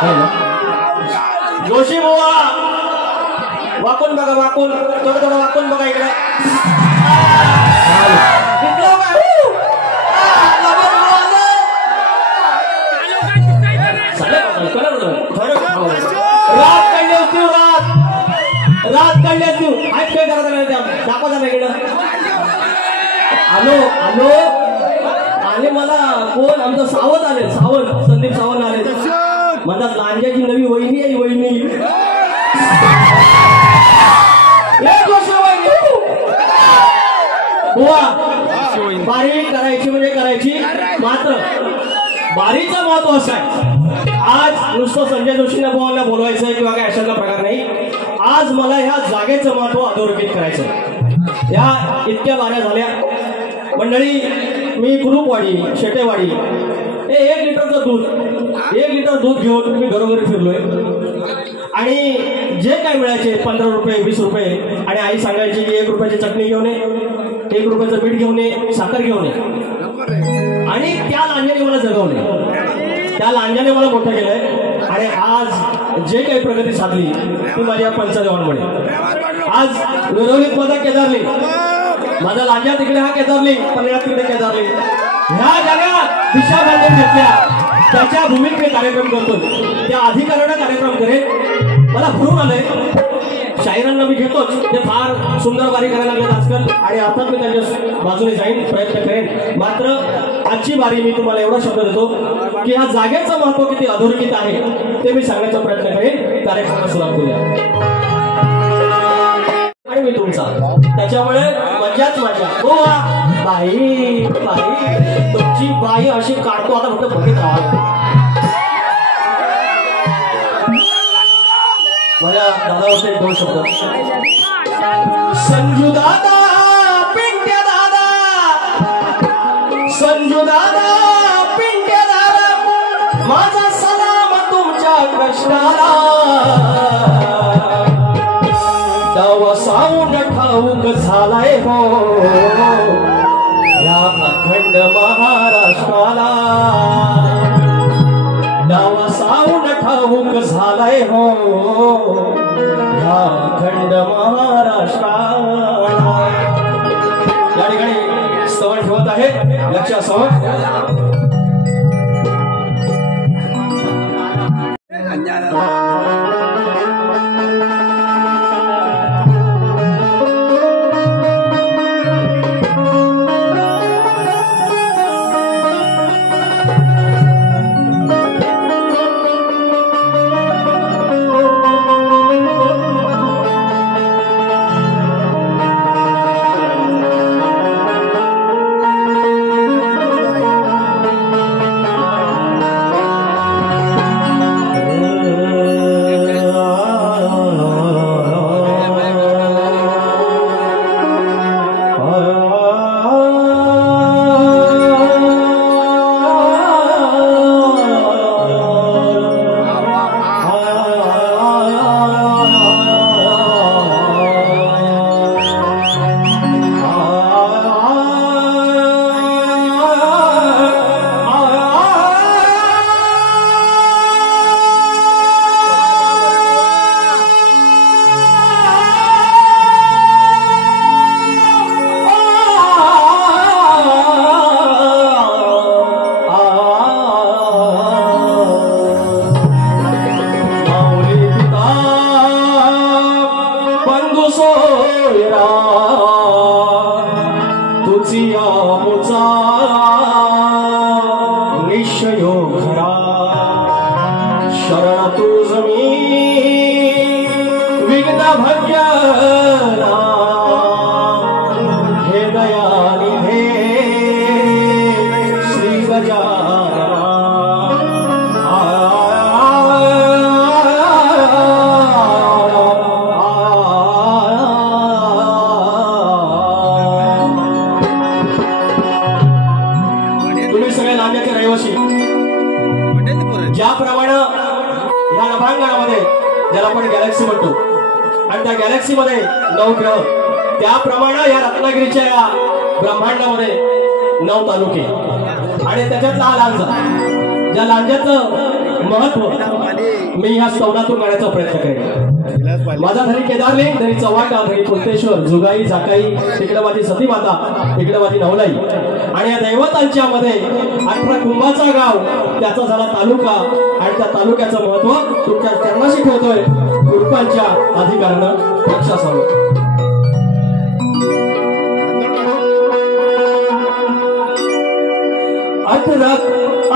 जोशी बुवा वाकून बघा, वाकून थोडं थोडं वाकून बघा इकडे. रात काढली असती आहेत काय करायचं दाखवा जा इकडं. आलो आलो आणि मला कोण आमचं सावंत आले, सावंत संदीप सावंत आले म्हणतात लांजाची नवी वहिनी आहे. वहिनी बुवा बारी करायची म्हणजे करायची, मात्र बारीचं महत्व असं आहे. आज नुसतं संजय जोशींना बुवांना बोलवायचं किंवा काय अशातला प्रकार नाही. आज मला ह्या जागेचं महत्व अधोरेखित करायचं. ह्या इतक्या बाऱ्या झाल्या मंडळी. मी कुरूपवाडी शेटेवाडी हे 1 लिटरचं दूध 1 लिटर दूध घेऊन मी घरोघरी फिरलोय आणि जे काय मिळायचे 15 रुपये 20 रुपये आणि आई सांगायची की 1 रुपयाची चटणी घेऊन ये, 1 रुपयाचं पीठ घेऊन ये, साखर घेऊन ये आणि त्या लांजाने मला जगवले, त्या लांजाने मला मोठं केलंय. आणि आज जे काही प्रगती साधली ती माझ्या पंचदेवांमुळे. आज विरोधीत माझा केदारली, माझा लांजा तिकडे हा केदारली, पन्हाळ्यात तिकडे केदारली. ह्या जागा दिशा बांधून घेतल्या, त्याच्या भूमीत मी कार्यक्रम करतो, त्या अधिकाऱ्याने कार्यक्रम करेल. मला भरून आलंय, शाहिरांना मी घेतोच, ते फार सुंदर वारी करायला लागलेत आजकाल आणि अर्थात मी त्यांच्या बाजूने जाईन, प्रयत्न करेन. मात्र आजची वारी मी तुम्हाला एवढा शब्द देतो की ह्या जागेचं महत्व किती अधोरेखित आहे ते मी सांगण्याचा प्रयत्न करेन. कार्यक्रमाला सुरुवात करूया आणि मी तुमचा, त्याच्यामुळे मजाच मजा. हो बाई बाई तुमची बाई अशी काढतो आता फक्त बघित राहा. माझ्या दादावरचे 2 शब्द. संजू दादा पिंट्या दादा, संजू दादा पिंट्या दादा, माझा सलाम तुमच्या कृष्णाला. डावा साऊंड ठाऊक झालाय हो या अखंड महाराष्ट्राला. डावा साऊंड ठाऊक झालाय हो या अखंड महाराष्ट्राला. या ठिकाणी स्तवन ठेवत आहे, लक्ष असावं. ज्याप्रमाणे या नभांगणामध्ये ज्याला आपण गॅलेक्सी म्हणतो आणि त्या गॅलेक्सी मध्ये 9 ग्रह, त्याप्रमाणे या रत्नागिरीच्या या ब्रह्मांडामध्ये 9 तालुके आणि त्याच्यातला हा लांजा, ज्या लांजाचं महत्व मी ह्या स्तवनातून काढण्याचा प्रयत्न करेन। माझा धरी केदारले, धरी चव्हाटा, धरी कुलतेश्वर, जुगाई, जाकाई, तिकडे माझी सती माता, तिकडे माझी नवलाई आणि या दैवतांच्या मध्ये 18 कुंभाचा गाव, त्याचा झाला तालुका आणि त्या तालुक्याचं महत्व तुमच्या चरणाशी ठेवतोय गुरुपांच्या अधिकारानं पक्षा सांगतो।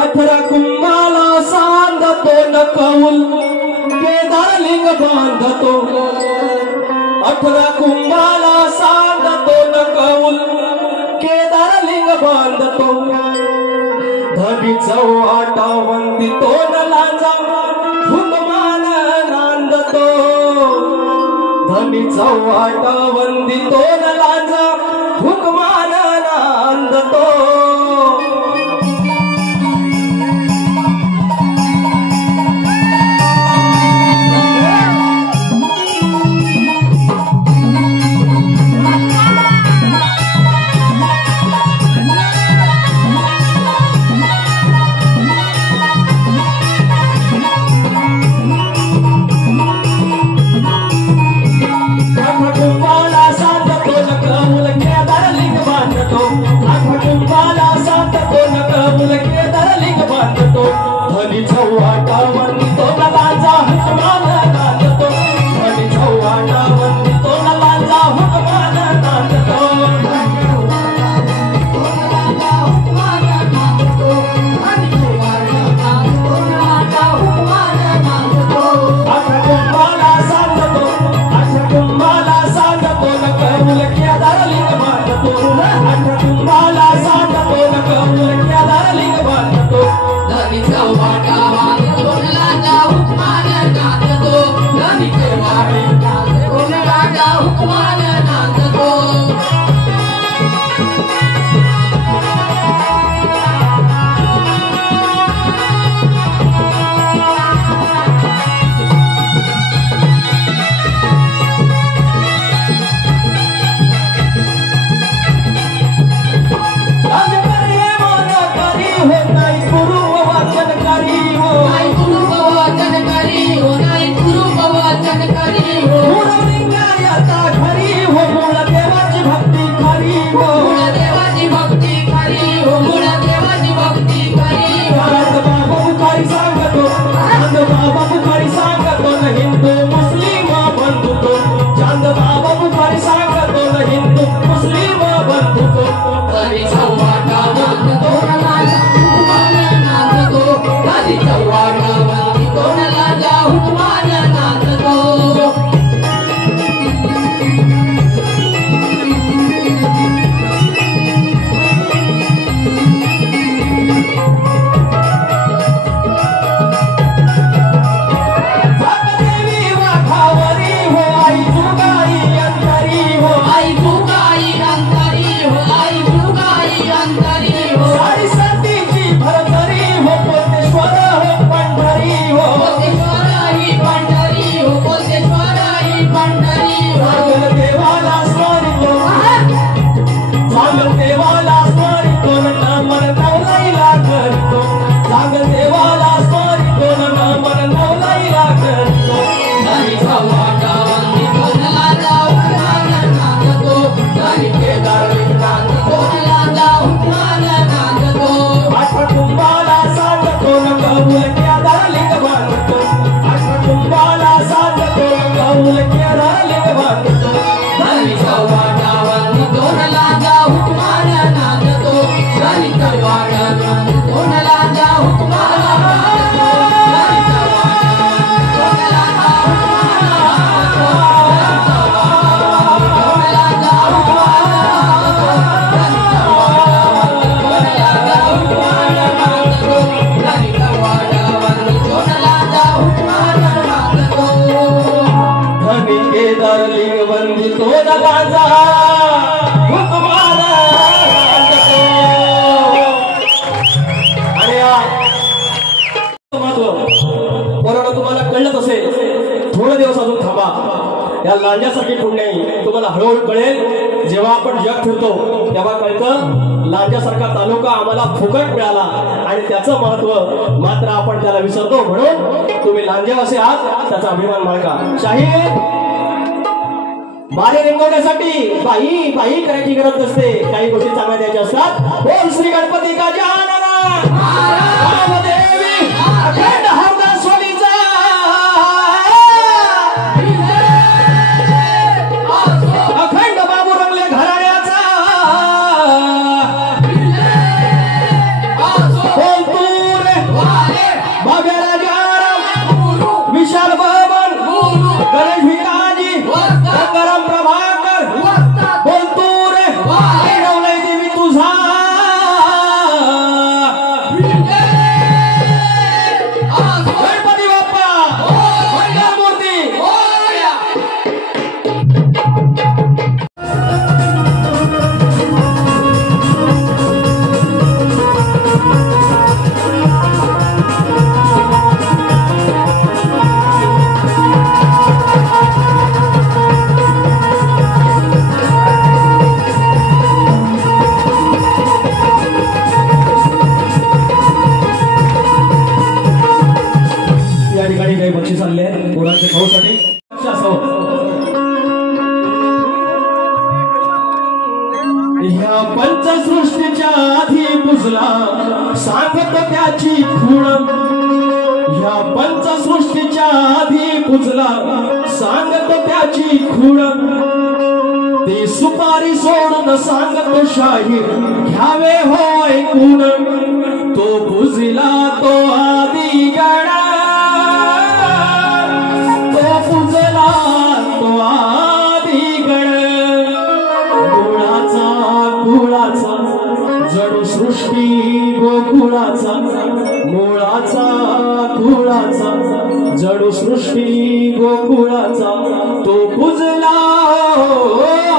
18 कुंभाला सांगतो न कौल केदार लिंग बांधतो। 18 कुंभाला सांगतो न कौल केदार लिंग बांधतो। धनी चव्हाटा वंदितो न लांजा हुकमान नांदतो। धनी चव्हाटा वंदितो न लांजा हुकमान नांदतो। या लांजासारखी पुण्य तुम्हाला हळूहळू कळेल। जेव्हा आपण जग फिरतो तेव्हा कळतं लांजासारखा तालुका आम्हाला फुकट मिळाला आणि त्याचं महत्व मात्र आपण त्याला विसरतो. म्हणून तुम्ही लांजेवासी आहात त्याचा अभिमान बाळगा. शाहीर बारे रंगवण्यासाठी बाई बाई करायची गरज नसते. काही गोष्टी चांगल्या द्यायच्या असतात. बोल श्री गणपती गजानन देवी अखंड हरदास स्वामीचा अखंड बाबू रंगले घराण्याचा बोल तू रे बाब्या राजाराम विशाल बबन गणेश भिकाजी गरम प्रभाकर बोल तू रे रवलय देवी तुझा गणपती बाप्पा मंगलमूर्ती. या ठिकाणी काही बक्षीस आणले आहेत पोरांच्या खाऊसाठी. ह्या पंचसृष्टीच्या आधी पुजला सांगत त्याची खूण. ह्या पंचसृष्टीच्या आधी पुजला सांगत त्याची खूण. ती सुपारी सोडून सांगतो शाहीर घ्यावे हो ऐकून. तो पुजला तो आदी गणा जडू सृष्टी गोकुळाचा मुळाचा कुळाचा जडू सृष्टी गोकुळाचा तो पुजला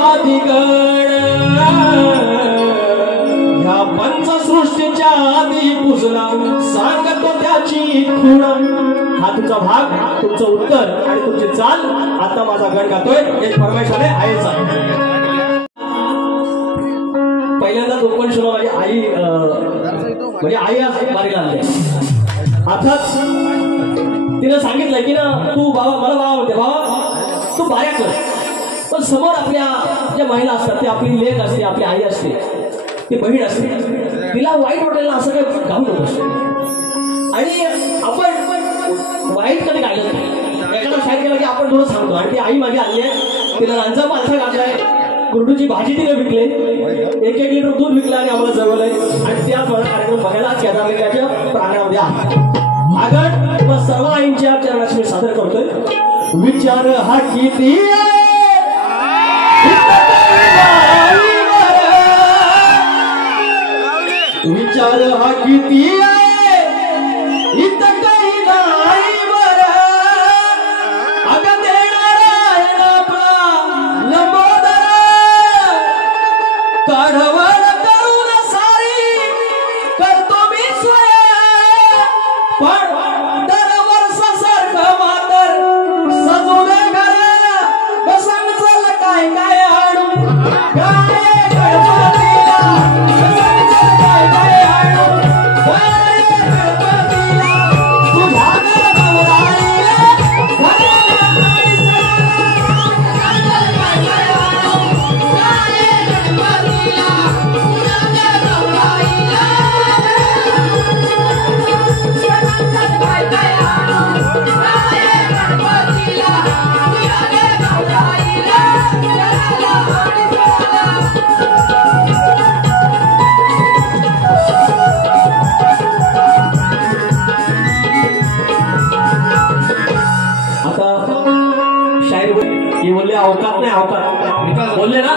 आदिगण. ह्या पंचसृष्टीच्या आधी पुजला सांगतो त्याची खूण. हा तुमचा भाग तुमचं उत्तर आणि तुमची चाल. आता माझा गण गातोय एक फरमाईशाने आईचा. पहिल्यांदा ओपन शो माझी आई म्हणजे आई आज बारीला आणले. अर्थात तिने सांगितलं की ना तू बाबा मला बाबा म्हणते बाबा तू बाऱ्या कर. पण समोर आपल्या ज्या महिला असतात ते आपली लेक असते आपली आई असते ती बहीण असते. तिला वाईट वाटेल ना असं काही गाऊ नको. आणि आपण वाईट कधी गायलं नाही. एखादा शाळेत गेला की आपण थोडं सांगतो. आणि ती आई माझी आणली आहे. तिला रांजा मालसा घातलाय. कुरडूची भाजी तिने विकले. 1-1 लिटर दूध विकलं आणि आम्हाला जवळलंय. आणि त्याच मला कार्यक्रम बघायला केदारनाथच्या प्रांगणामध्ये आहे. आगड तुम्हाला सर्व आईंच्या चरणाशी मी सादर करतोय. विचार हा किती विचार हा किती इथं काही नाही बरं. अगं देणारा आहे आपला लंबोदर काढवण करून सारी करतो मी स्वय. पण दरवर्षासारखं मातर सजून घर कसं चल काय काय आणू काय गणपतीला कसं चल काय काय आणू काय गणपतीला तुझ्या गौराईला घराला आणि सणाला काय काय आणू काय गणपतीला तुझ्या गौराईला काय काय आणू काय गणपतीला तुझ्या गौराईला घराला आणि आता शाहीर हे बोलले अवकात नाही अवकात बोलले ना.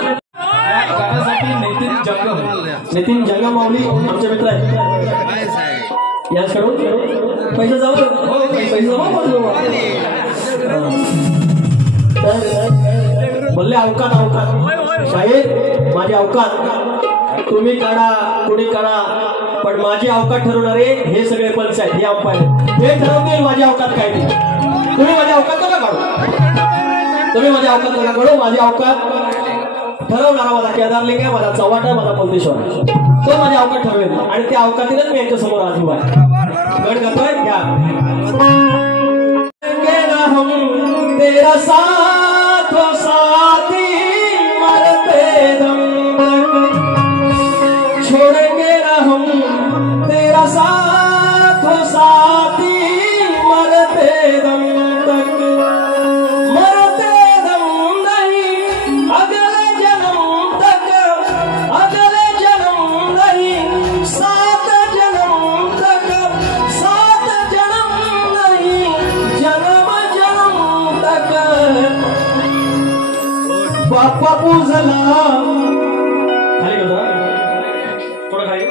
नितीन जंगम माऊली आमचे मित्र आहेत. याचकडून पैसे जाऊ पैसे बोलले अवकात अवकात. शाहीर माझी अवकात तुम्ही काढा कुणी काढा पण माझी अवकात ठरवणारे हे सगळे पंच आहेत. हे अंपायर हे ठरवतील माझी अवकात काय ती. तुम्ही माझी अवकात नका काढू. तुम्ही माझी अवकात नका काढू. माझी अवकात ठरवणारा माझा केदारलिंग आहे, माझा चव्हाट आहे, माझा मंदेश्वर आहे. तो माझे अवकात ठरवेल आणि त्या अवकातीनच मी यांच्या समोर आज उभा आहे. गड करतोय घ्या. तेरा साथ हो साथी मरते दम तक छोड़ेंगे ना हम तेरा साथ हो साथी मरते दम तक मरते दम नहीं अगले जन्म तक नहीं सात जन्म तक नहीं जन्म तक बाप्पा पूजला खाली होता थोडं खाली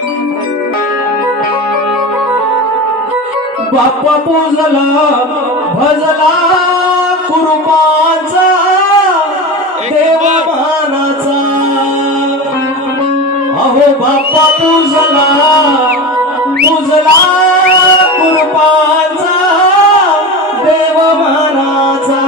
बाप्पा पूजला भजला कुरुबाचा देवमानाचा अहो बाप्पा पूजला कुरुबाचा देवमानाचा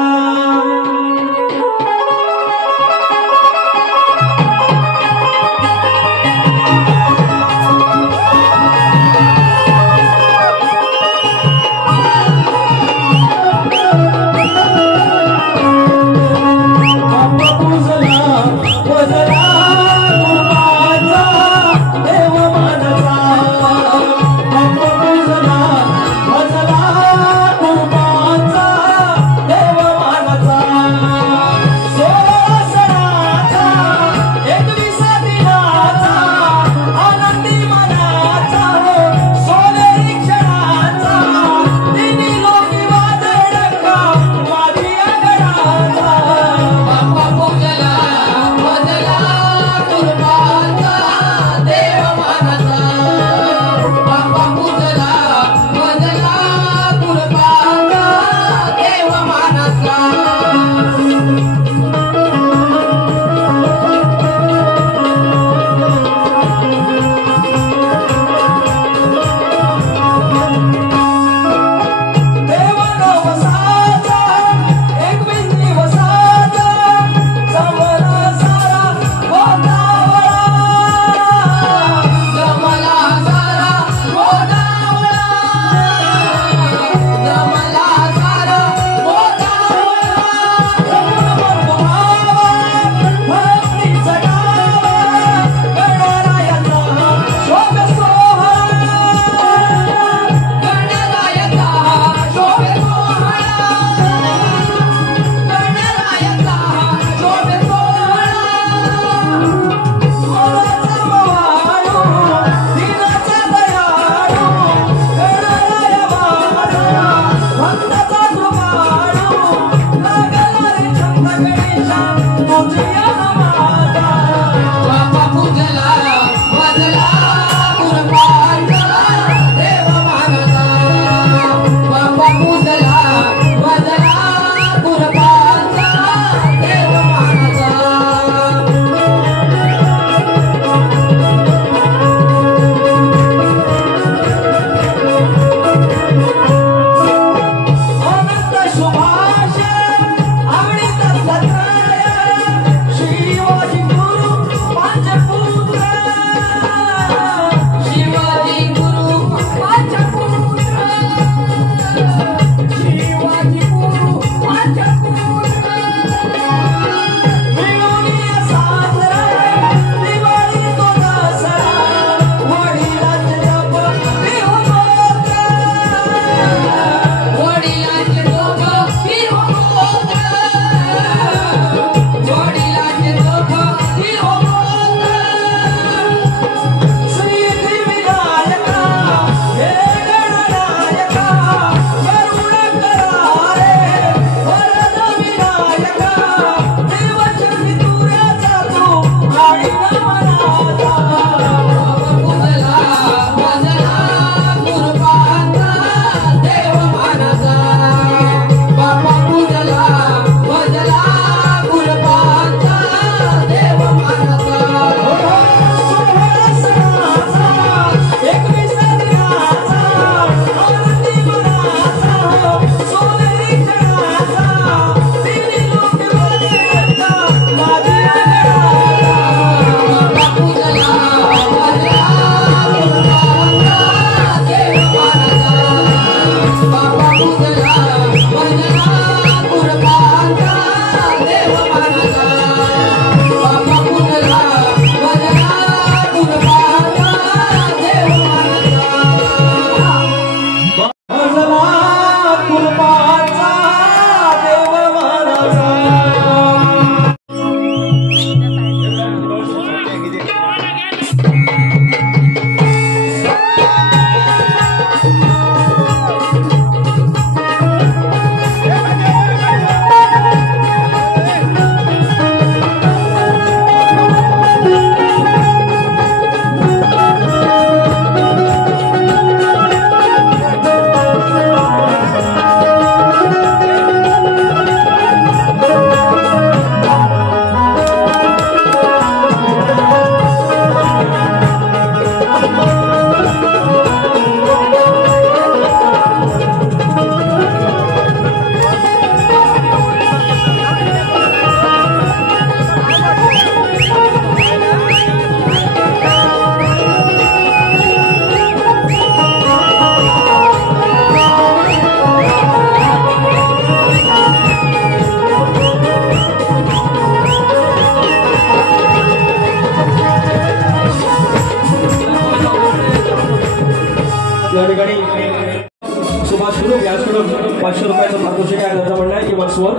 याचकडून 500 रुपयाचं पारितोषिक आहे. त्याचं म्हणणं आहे की वंशवर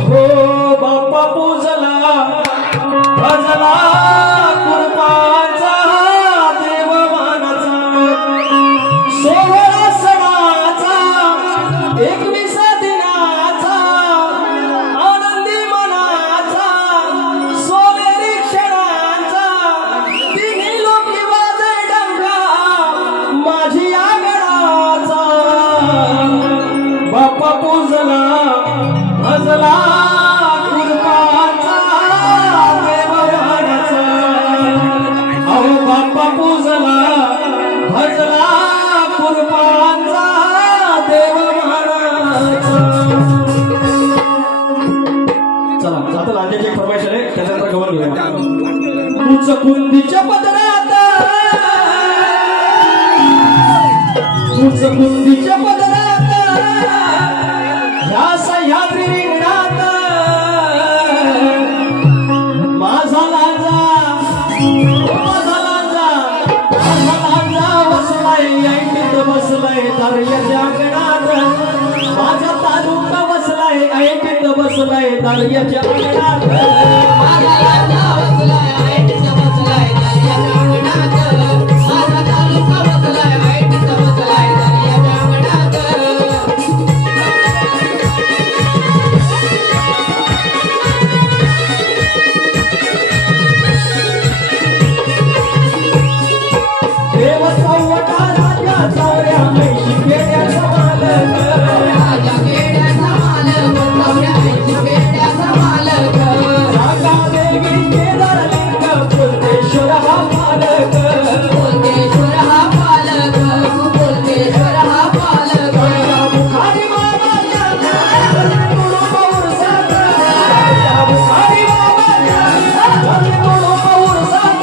हो बाप्पा पूजला भजला कृपाचा देव मानाचा 16 सणाचा 21 दिनाचा आनंदी मनाचा सोनेरी क्षणाचा तिन्ही लोकी वाजे डंका माझी आगळाचा बाप्पा पूजला भजला कृपाचा देव मानाचा अहो बाप्पा पूजला भजला कृपाचा देव मानाचा. चला आता लांजेची एक फरमाईश आहे त्याच्यानंतर गवळ घेऊया. तुझ कुंदीच्या पदरात तुझ कुंदीच्या पदरात ह्या सह्याद्री रिंगणात माझा लांजा वसलाय ऐटीत बसलाय दर्याच्या अंगणात माझा तालुका बसलाय ऐटीत बसलाय दर्याच्या अंगणात माझा लांजा वसलाय ऐटीत बसलाय दर्याच्या अंगणात माझा तालुका बसलाय ऐटीत बसलाय दर्याच्या अंगणात. देव सवटा राजा चौऱ्या मैशी खेड्याचा मालक राजा खेड्याचा मालक चौऱ्या मैशी खेड्याचा मालक राजा देवी केदार लिंग बोलतेश्वर हा पालक बोलतेश्वर हा पालक बोलतेश्वर हा पालक बुखारी बाबाच्या गुरु पौर सात बुखारी बाबाच्या गुरु पौर सात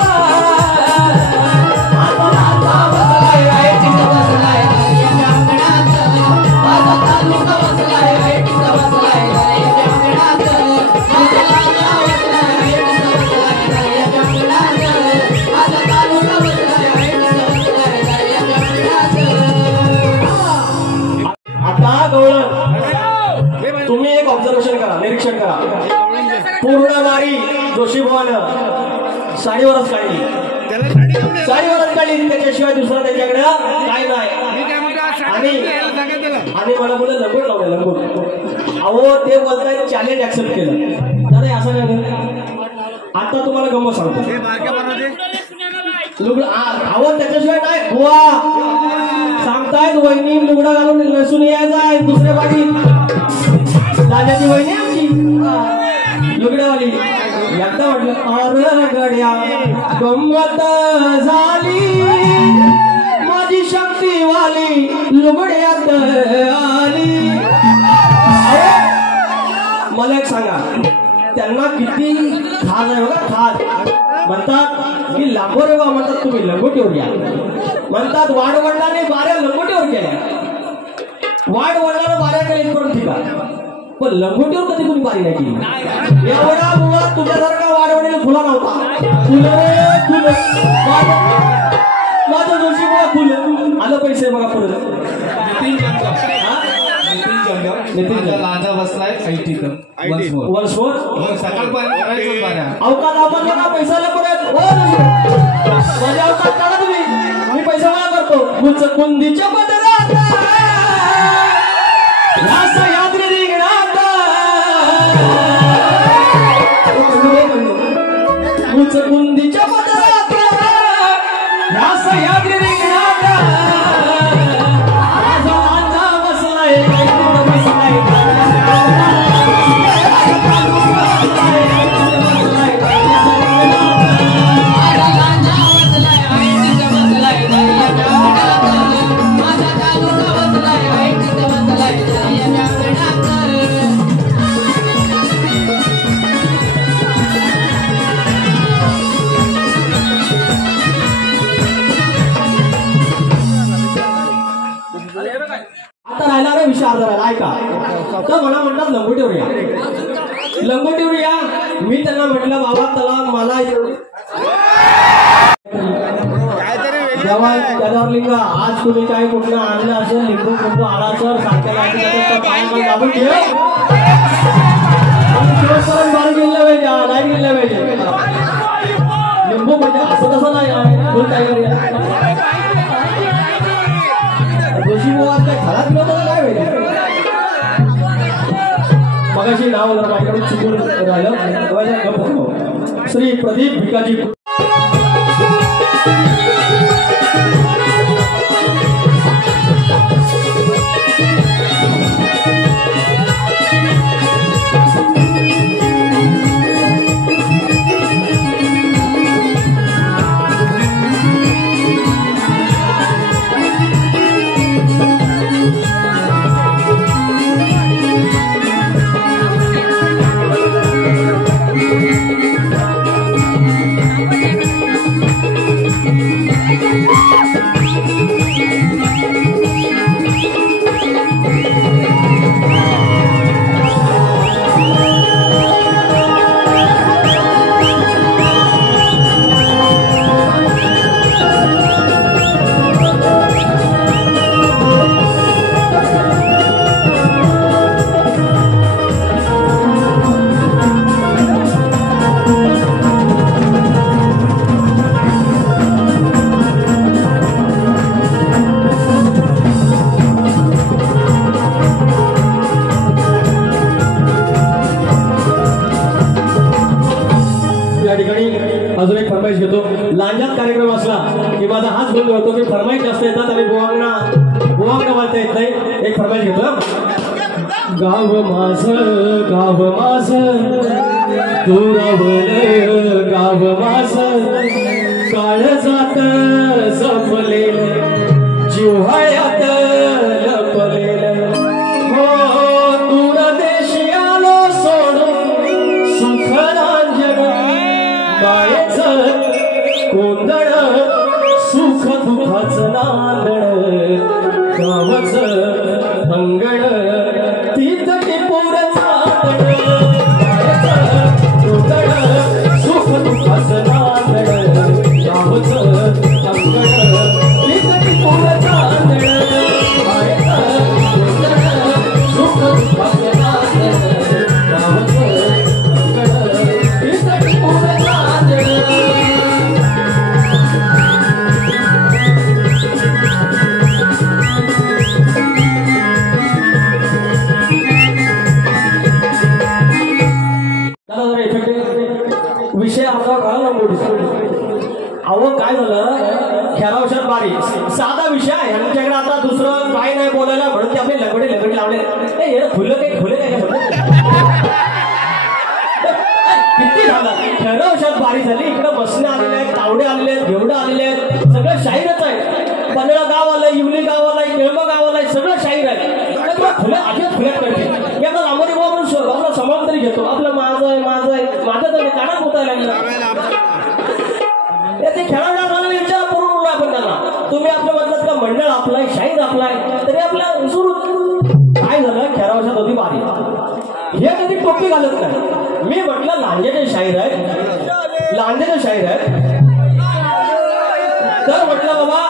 तुम्ही एक ऑब्झर्वेशन करा, निरीक्षण करा. पूर्ण वारी जोशी बुवानं साडीवरच काढली, साडीवरच काढली, त्याच्याशिवाय दुसरा त्यांच्याकडे काय नाही. आणि मला पुढे लंगोट लावलं, लंगोट. अहो ते बोलताय चॅलेंज ऍक्सेप्ट केलं. दादा असं काय आता तुम्हाला गंमत सांगतो. अहो त्याच्याशिवाय नाही बुवा सांगतायत वहिनी लुगडा घालून नसून यायचा आहे दुसऱ्या बाजी दादाची वहिनी आमची लुगड्यावाली एकदा म्हटलं अरे गड्या गंमत झाली माझी शक्तीवाली लुगड्यात आली. मला एक सांगा त्यांना किती खाज आहे बघा, खाज. म्हणतात की लांबोरे वा म्हणतात तुम्ही लंगोटीवर घ्या, म्हणतात वाडवडिलांनी बाऱ्या लंगोटीवर केल्या, वाडवडिलांना बाऱ्या केल्या करून ठीक आहे, पण लंगोटीवर कधी कोणी बारी नाही केली. एवढा मुळा तुझ्यासारखा वाडवडीला खुला नव्हता. फुल माझं जोशी मुळा फुल आलं पैसे बघा पुढे. नितीन लांजा बसलाय ऐटीत वर्षभर सकाळपर्यंत अवकात आपण बघा पैसा परत माझ्या अवकात काढा तुम्ही, मी पैसा मला करतो. कुंदीच्या पदरात सह्याद्री रिंगणात कुंदीच्या पदरात सह्याद्री रिंगणात माझा लांजा बसलाय ऐटीत बसलाय आता राहिला रे विषय अर्धा राहिला ऐका. तर मला म्हणतात लंगोटीवर या, लंगोटीवर या. मी त्यांना म्हटलं बाबा चला मला त्याच्यावर लिंगा आज तुम्ही काय कुठलं आणलं असेल लिंबू कुठं आला सर सारख्या पायामध्ये दाबून ठेव बाहेर गेलं पाहिजे नाही गेलं पाहिजे लिंबू म्हणजे असं तसं नाही काय जोशी बुवा काय खराब केलं तर काय पाहिजे मगाशी नाव माझ्याकडे चुकून राहिलं श्री प्रदीप भिकाजी अजून एक फरमाईश घेतो लांजात कार्यक्रम असला की माझा हाच बंद होतो की फरमाईश जास्त येतात आणि बुवांना वाचता येत नाही एक फरमाईश घेतो गाव माझ दुरावलं गाव माझ काळजात जपलेलं जिव्हाळ्यात लपलेलं हो दूरदेशी आलो सोडून सुखरांजन मायेचं कोंदण सुख दुःखाचं नांदण गावाचं अंगण तिथं टिपूर चांदण मायेचं कोंदण सुख दुःखाचं नांदण गावाचं अंगण तिथं टिपूर चांदण मायेचं कोंदण सुख दुःखाचं नांदण गावाचं अंगण तिथं टिपूर विषय आपला कळला मोठी अहो काय झालं खेळावशात बारी साधा विषय आहे यांच्याकडे आता दुसरं काय नाही बोलायला म्हणून ते आपले लगडी लावले फुलं काय किती झालं खेळावशात बारी झाली इकडे बसणे आलेले आहेत तावडे आलेले आहेत घेवडे आलेले आहेत सगळं शाहीरच आहे पनवेळ गाव आलंय इवली गाव आलाय केळबा गाव आलाय सगळं शाहीर आहे फुलं आधीच फुल्यात करते की आपला लांबोरी बाबा म्हणून आपला समाज तरी घेतो आपलं माझं आहे माझं तर काढा होतायला ते खेळाडू मला विचार करून आपण त्यांना तुम्ही आपल्या म्हणतात का मंडळ आपलाय शाहीर आपलाय तरी आपल्या सुरू काय झालं खेळावशात होती बारी हे कधी टोपी घालत नाही मी म्हटलं लांजेचे शाहीर आहेत तर म्हटलं बाबा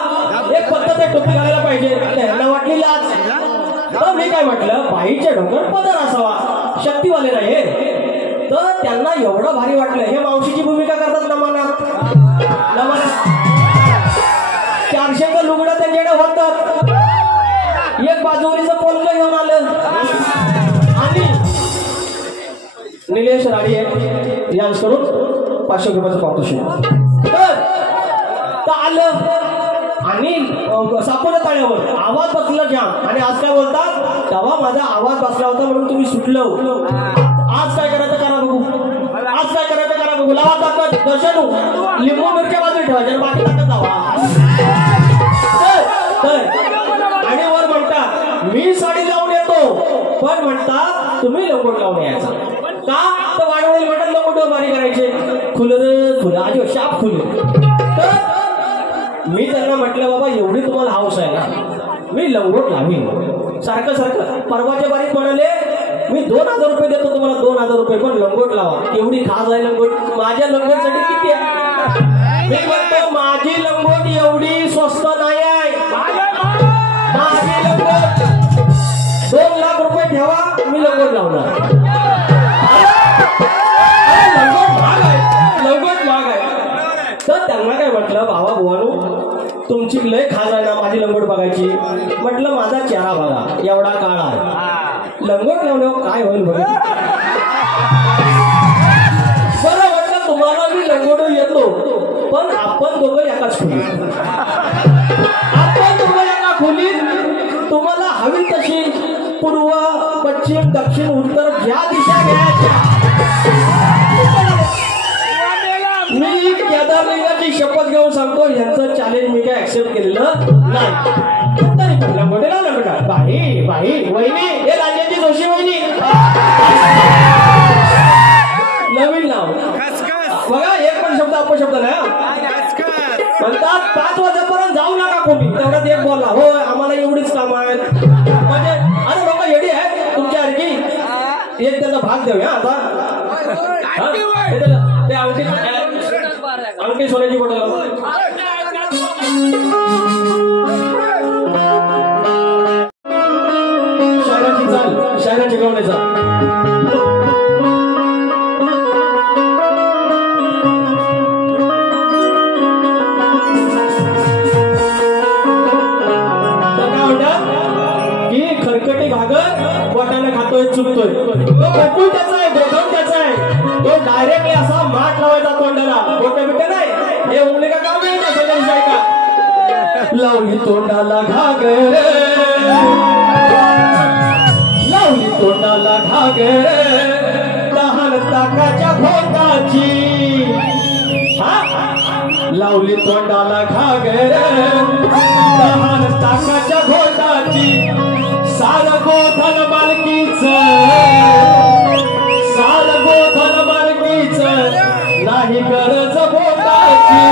एक पद्धत आहे टोपी घालायला पाहिजे त्यांना वाटली लाज तर मी काय म्हटलं बाईच्या डोक्यात पदर असावा शक्तीवाले नाही तर त्यांना एवढं भारी वाटलं हे मावशीची भूमिका करतात नमनात 400 लुगडं त्यांच्याकडे होतात एक बाजूरीचं पोलग घेऊन आलं आणि निलेश राडी यांस करून 500 रुपयाचं पारितोषिक तर आलं आणि सापडलं ताळ्यावर आवाज बसला जाम आणि आज काय बोलतात तेव्हा माझा आवाज बसला होता म्हणून तुम्ही सुटलो आज काय करायचं करा बघू लावा दर्शनू लिंबू मिरच्या बाजूला ठेवायच्या बाकी टाकत जावा आणि वर म्हणता मी साडी लावून येतो पण म्हणता तुम्ही लंगोट लावून यायचा का तर वाढवणी म्हणतात लंगोट बारी करायचे खुलं आजी शाप खुलं तर मी त्यांना म्हटलं बाबा एवढी तुम्हाला हाऊस आहे ना मी लंगोट लावीन सारखं परवाच्या बारीत म्हणाले मी 2000 रुपये देतो तुम्हाला 2000 रुपये पण लंगोट लावा एवढी खास आहे लंगोट माझ्या लंगोटसाठी किती आहे मी म्हणतो माझी लंगोट एवढी स्वस्त नाही आहे. माझी लंगोट 2 लाख रुपये ठेवा, मी लंगोट लावणार. लंगोट महाग आहे, लंगोट महाग आहे. तर त्यांना काय म्हटलं, भावा बुवानो तुमची लय खास आहे ना माझी लंगोट बघायची. म्हटलं माझा चेहरा बघा, एवढा काळा आहे, लंगोट लावल्यावर काय होईल बघ. बरं म्हटलं तुम्हाला मी लंगोट येतो, पण आपण दोघं एकाच खोलीत, आपण दोघं एका खोलीत. तुम्हाला हवी तशी पूर्व पश्चिम दक्षिण उत्तर ज्या दिशा घ्यायच्या. मी केदारलिंगाची शपथ घेऊन सांगतो, यांचं चॅलेंज मी काय ऍक्सेप्ट केलेलं नाही. तरी पण लंगोटीला लंगोटा बाई बाई वहिनी, हे राज्याची जोशी वहिनी नवीन नाव बघा, एक पण शब्द अपशब्द नाही. म्हणतात 5 वाजेपर्यंत जाऊ नका कोणी, तेवढ्यात एक बोलला हो आम्हाला एवढीच काम आहेत. म्हणजे अरे लोक येडी आहेत तुमच्यासारखी. एक त्याचा भाग देऊया आता. ते अंकित सोन्याची बॉटल शायराची चाल, शायरा शिकवण्याचा. खरकटी घागर बोटाने खातोय चुकतोय. तो बटून त्याचा आहे, बोटून त्याचा आहे. तो डायरेक्टली असा माठ लावायचा तोंडाला, बोटे बिटे नाही. हे उमले का काम आहे का सगळ्यांचं ऐका. लावली तोंडाला घागर, लावली तोंडाला घागर, लहान ताकाच्या घोटाची. लावली तोंडाला घागर, लहान ताकाच्या घोटाची. सार गोधन मालकीच, सार गोधन मालकीच, नाही गरज बोटाची.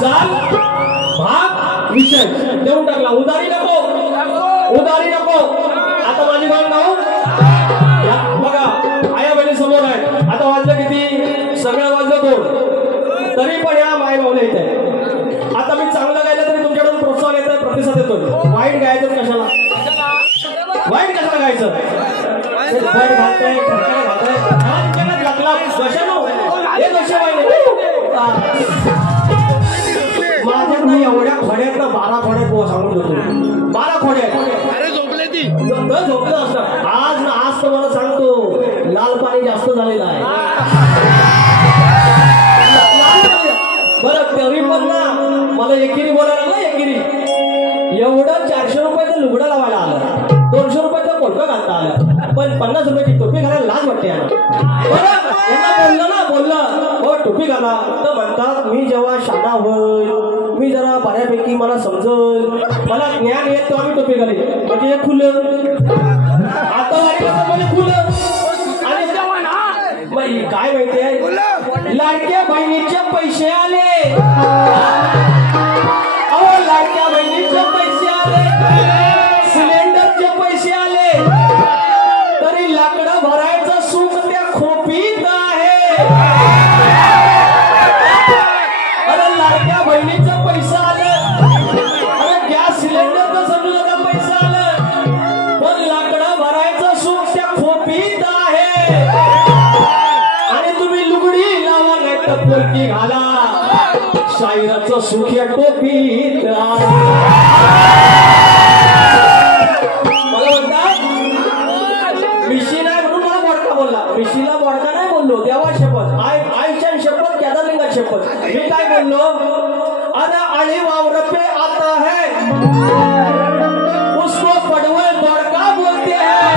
चाल भाग विषय देऊन टाकला. उदारी नको, उदारी नको. आता माझी भाग नाव बघा, आया बहिणी समोर आहे. आता वाजलं किती, सगळं वाजलं 2, तरी पण या माय भावने येत आहे. आता मी चांगलं गायलं तरी तुमच्याकडून प्रोत्साहन येतं, प्रतिसाद येतोय. वाईट गायचं कशाला, वाईट कशाला गायचं. वाईट घालतंय, खरखर घालतंय, लागला कशाला हे कशा वाईट. माझ्यात नाही एवढ्या खोड्यात ना 12 खोड्यात सांगून देतो. 12 खोड्यात झोपले ती झोपलं असतं. आज तुम्हाला सांगतो लाल पाणी जास्त झालेलं आहे. बरं तरी पण ना मला एकेरी बोलायला लागला. एकेरी एवढं 400 रुपयाचं लुगडं लावायला आलं, 200 रुपयाचं पोटकं घालता आलं, पण 50 रुपयाची टोपी घालायला लाज वाटते याला. बरं यांना बोललं हो टोपी घाला, तर म्हणतात मी जेव्हा शाळा होईल, मी जरा बऱ्यापैकी मला समजल, मला ज्ञान येत तेव्हा मी टोपी घाली. म्हणजे हे खुलं आता म्हणजे खुलं. आणि काय माहितीये, लाडक्या बहिणीचे पैसे आले. अहो लाडक्या बहिणीचे पैसे आले, सिलेंडरचे पैसे आले, तरी लाकडं भरायचं सुख त्या खोपीत आहे. अरे लाडक्या बहिणीचं पैसा आलं, अरे गॅस सिलेंडरचं समजू नका पैसा आलं, पण लाकडं भरायचं सुख त्या खोपीत आहे. आणि तुम्ही लुगडी लावा नाही तर पोरकी घाला, शायराचं सुख या टोपीत. मला म्हणतात मिशी नाही म्हणून मला बोडका बोलला. मिशीला बोडका नाही बोललो, देवा शपथ, आईच्या शपथ, केदारलिंगा शपथ. मी काय बोललो, अरे अळी वावर पे आता है उसको पडवल बोडका बोलते हैं.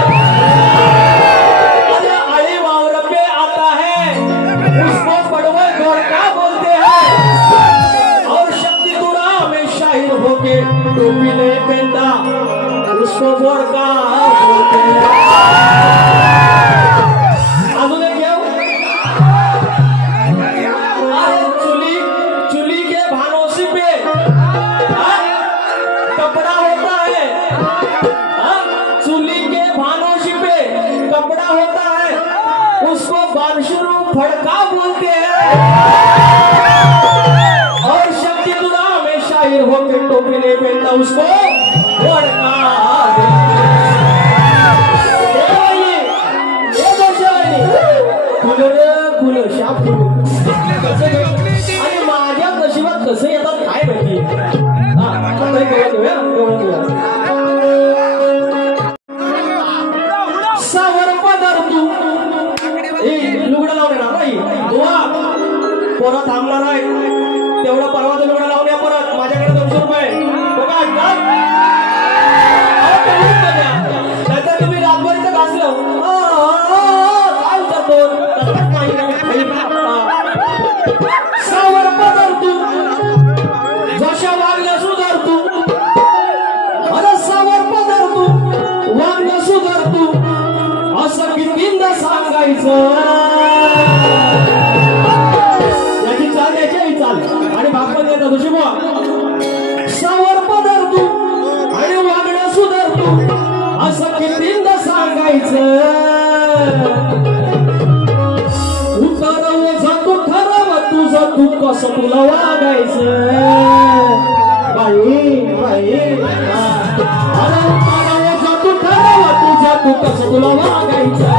अरे अळी वावर पे आता है उसको पडवल बोडका बोलते हैं. और शक्ति तुरा में शाहिर होके टोपी नहीं पहनता उसको बोडका बोलते हैं. अजून एक घेऊ. अरे चुली के भानोसी पे कपड़ा होता है, चुली के भानोसी पे कपड़ा होता है, उसको बादशुरू फड़का बोलते हैं और शक्ति तुला में शायर होके टोपी नहीं पहनता उसको फड़का आणि माझ्या नशिबात कसं येतात काय माहिती सावर पदार तू लुगडं लावून येणार नाही गोवा पोरं थांबणार आहे तेवढा परवाचा लुगडा लावून या परत माझ्याकडे 200 रुपये बघा नाहीतर तुम्ही रातभर इथं घासलं काय उतरतो सावर पदार तू जशा वागण्या सुधार तू अरे सावर पदार तू वागण्या सुधार तू असं कितींदा सांगायचं याची चाल याची चाल आणि भागवत येतात तुझी बुवा सावर पदार तू आणि वागण्या सुधार तू असं कितींदा सांगायचं उतरव जातो ठरव तुझं तू कसं तुला वागायचं बाई बाई अरे उतरव जातो ठरव तुझं तू कसं तुला वागायचं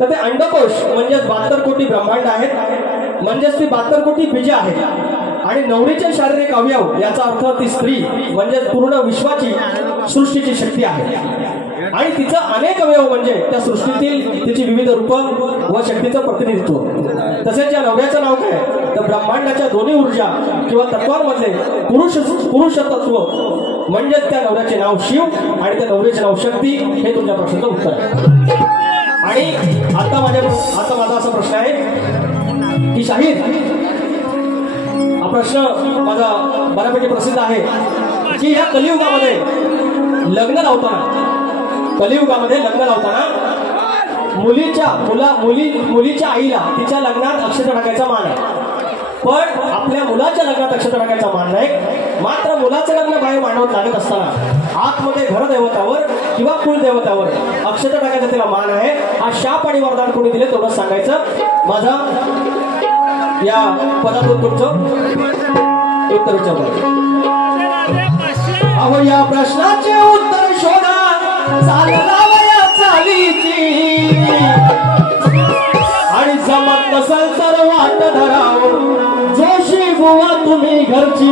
तर ते अंडकोश म्हणजे 72 कोटी ब्रह्मांड आहेत म्हणजेच ती 72 कोटी बीजे आहेत आणि नवरीचे शारीरिक अवयव याचा अर्थ ती स्त्री म्हणजे पूर्ण विश्वाची सृष्टीची शक्ती आहे आणि तिचं अनेक अवयव म्हणजे त्या सृष्टीतील तिची विविध रूप व शक्तीचं प्रतिनिधित्व तसेच या नवऱ्याचं नाव काय तर ब्रह्मांडाच्या दोन्ही ऊर्जा किंवा तत्वांमधले पुरुषतत्व म्हणजे त्या नवऱ्याचे नाव शिव आणि त्या नवऱ्याचे नाव शक्ती हे तुमच्या प्रश्नाचं उत्तर आहे आणि आता माझा असा प्रश्न आहे की शाहीर हा प्रश्न माझा बऱ्यापैकी प्रसिद्ध आहे की या कलियुगामध्ये लग्न लावताना मुलीच्या आईला तिच्या लग्नात अक्षता टाकायचा मान आहे पण आपल्या मुलाच्या लग्नात अक्षता टाकायचा मान नाही मात्र मुलाचं लग्न बाहेर मांडवत लागत असताना आतमध्ये घरदेवतावर किंवा कुलदेवतावर अक्षता टाकायचा त्याला मान आहे हा शाप आणि वरदान कोणी दिले तेवढं सांगायचं माझा या पदातून तुमचं उत्तर विचारलं अहो या प्रश्नाचे उत्तर शोधा चालला वया चालीची आणि जमत नसेल तर वाट धराव जोशी बुवा तुम्ही घरची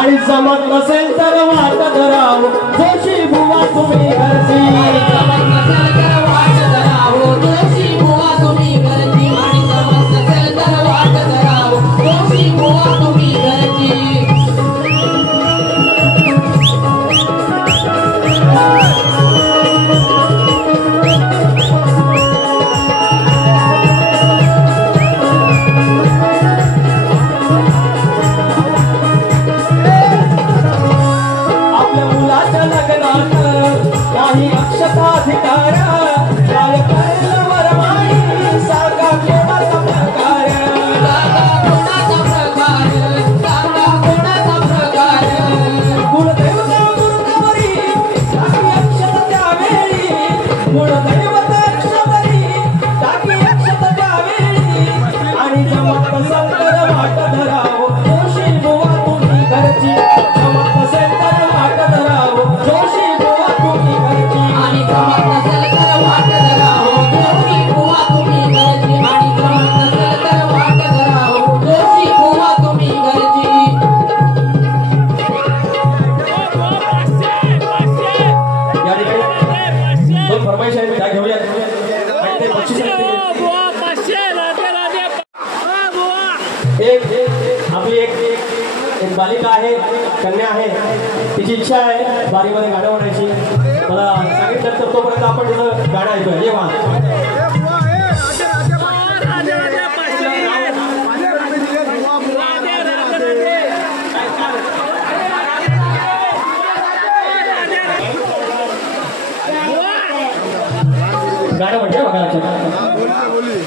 आणि जमत नसेल तर वाट धराव जोशी बुवा तुम्ही घरची जमत नसेल तर वाट धराव जोशी बुवा तुम्ही घरची आणि जमत नसेल तर वाट धराव जोशी बुवा तुम्ही घरची बालिका आहे कन्या आहे तिची इच्छा आहे बारीमध्ये गाणं म्हणायची मला सांगितलं तर तोपर्यंत आपण तिथं गाणं ऐकूया ये वा गाणं म्हणते बघा लक्षात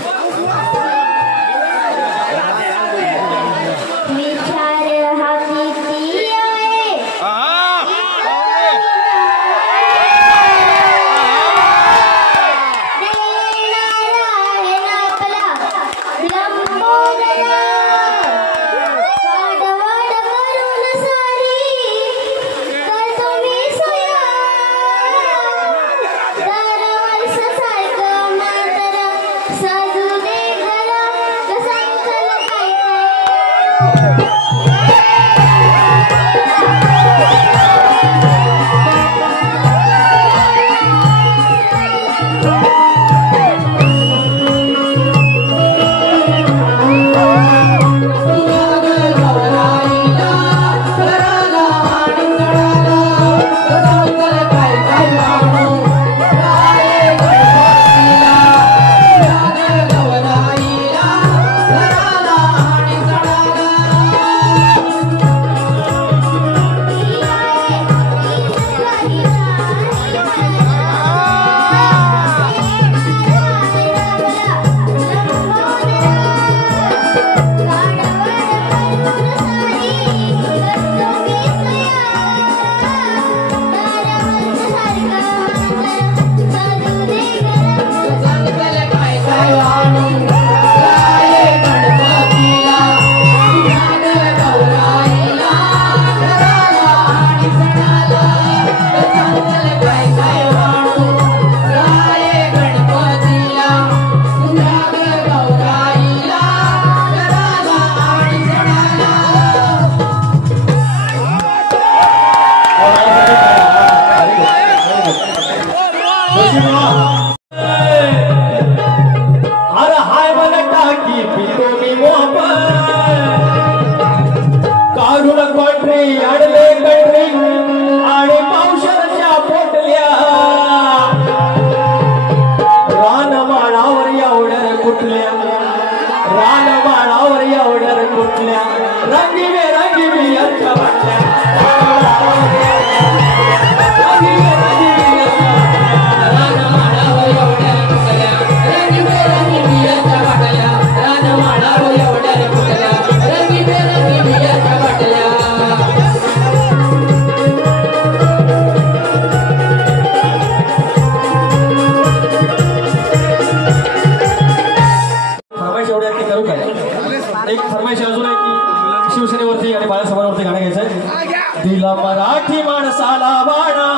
एक फरमाईश अजून आहे की शिवसेनेवरती आणि बाळासाहेबांवरती गाणं घ्यायचंय. दिला मराठी माणसाला बाणा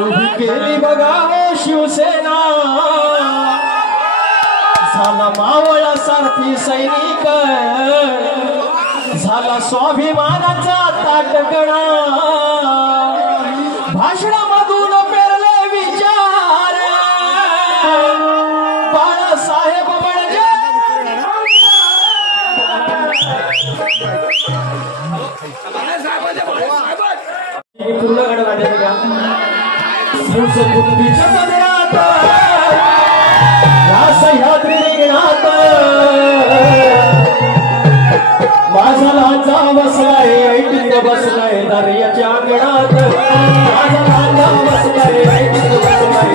उभी केली बघा ओ शिवसेना, झाला मावळा सारथी सैनिक झाला स्वाभिमानाचा ताटकणा भाषणामधून पेरले विचार बाळासाहेब म्हणजे पूर्ण गाणं गाण्याचं का बुद्धीच्या पदरात या सह्याद्री रिंगणात माझा लांजा बसलाय ऐटीत बसलाय दर्याच्या अंगणात माझा लांजा बसलाय ऐटीत बसलाय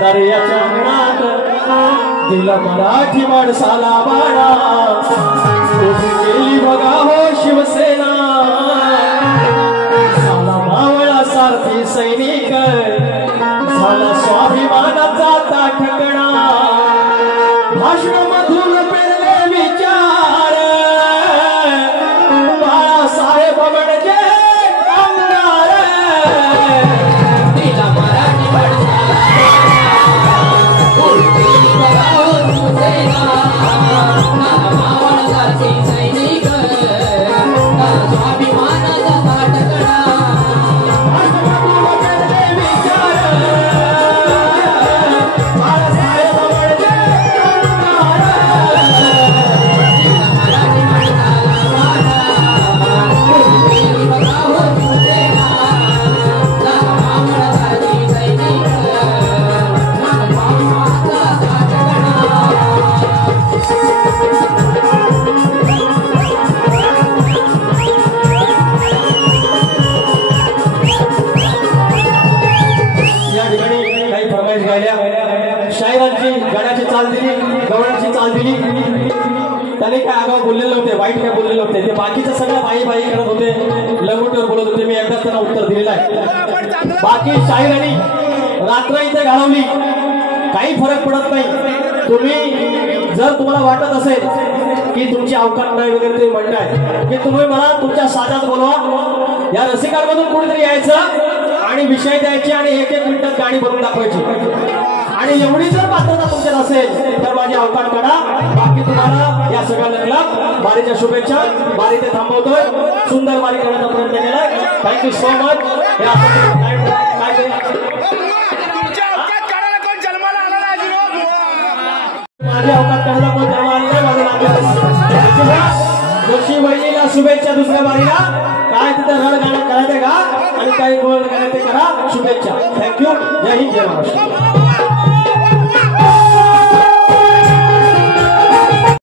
दर्याच्या अंगणात दर्याच्या अंगणात दिला मराठी माणसाला बाळा उभी केली बघा हो शिवसेना झाला मावळा सारथी सैनिक झाला स्वाभिमानाचा ताठकणा भाषणामधून पेरले विचार बाळासाहेब म्हणजे कामगार दिला मराठी माणसाला शायरांची गाण्याची चाल दिली गवळाची चाल दिली त्याने काय आगाव बोललेले नव्हते वाईट काय बोललेले नव्हते ते बाकीचं सगळं बाई बाई करत होते लंगोटीवर बोलत होते मी एकदाच त्यांना उत्तर दिलेलं आहे बाकी शायरांनी रात्र इथे घालवली काही फरक पडत नाही तुम्ही जर तुम्हाला वाटत असेल की तुमची अवकाश नाही वगैरे ते म्हणताय की तुम्ही मला तुमच्या साजात बोलवा या रसिकांमधून कोणीतरी यायचं आणि विषय द्यायचे आणि एक एक मिनिटात गाणी बनवून दाखवायची आणि एवढी जर पात्रता तुमच्यात असेल तर माझी अवकाश काढा बाकी तुम्हाला या सगळ्या लग्नात बारीच्या शुभेच्छा बारी ते थांबवतोय सुंदर बारी करण्याचा प्रयत्न केलाय थँक्यू सो मच माझी अवकाश काढायला कोण जन्म आलेला माझं नाव जोशी वहिनीला शुभेच्छा दुसऱ्या बारीला काही कोण करायचं ते करा. शुभेच्छा. थँक्यू. जय हिंद, जय महाराष्ट्र.